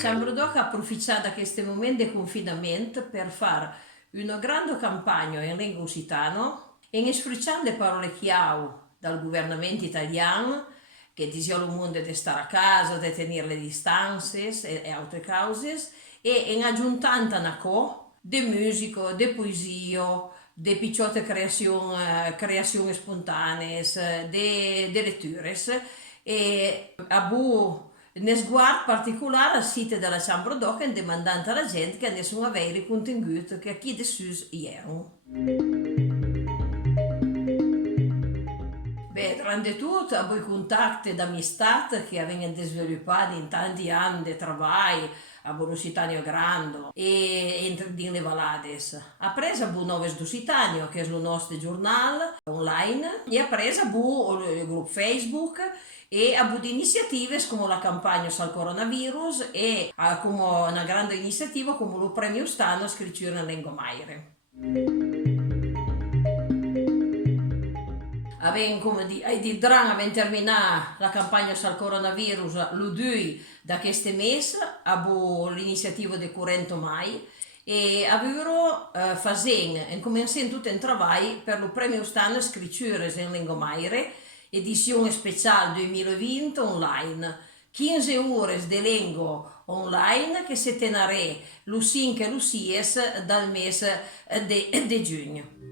Ciambrodoc ha approfittato da questo momento di confinamento per fare una grande campagna in lingua occitana e sfruttando le parole chiave dal governo italiano che dice al mondo di stare a casa, di tenere le distanze e altre cose e in aggiuntando una co di musica, di poesia, di picciotte creazioni spontanee, di letture e a bu ne sguardo particolare al sito della Ciambrodoc e demandando alla gente che adesso avere i contenuti che chi di sus erano. Beh, durante tutto abbiamo i contatti d'amistà che vengono sviluppati in tanti anni di lavoro a Bolositano Grande e entre le Valades. Ha preso Noves d'Occitania, che è il nostro giornale online, e ha preso il gruppo Facebook e ha avuto iniziative come la campagna sul coronavirus e come una grande iniziativa come il premio Stano scrittura in lingua maire. Di dran avem terminat la campagna sul coronavirus lo 2 da questo mese, abbiamo l'iniziativa di Currento Mai e abbiamo cominciato tutto in lavoro per il premio Stano scritture in lingua maire, edizione speciale 2020 online. 15 ore di lingua online che si terrà lo 5 e lo 6 dal mese di giugno.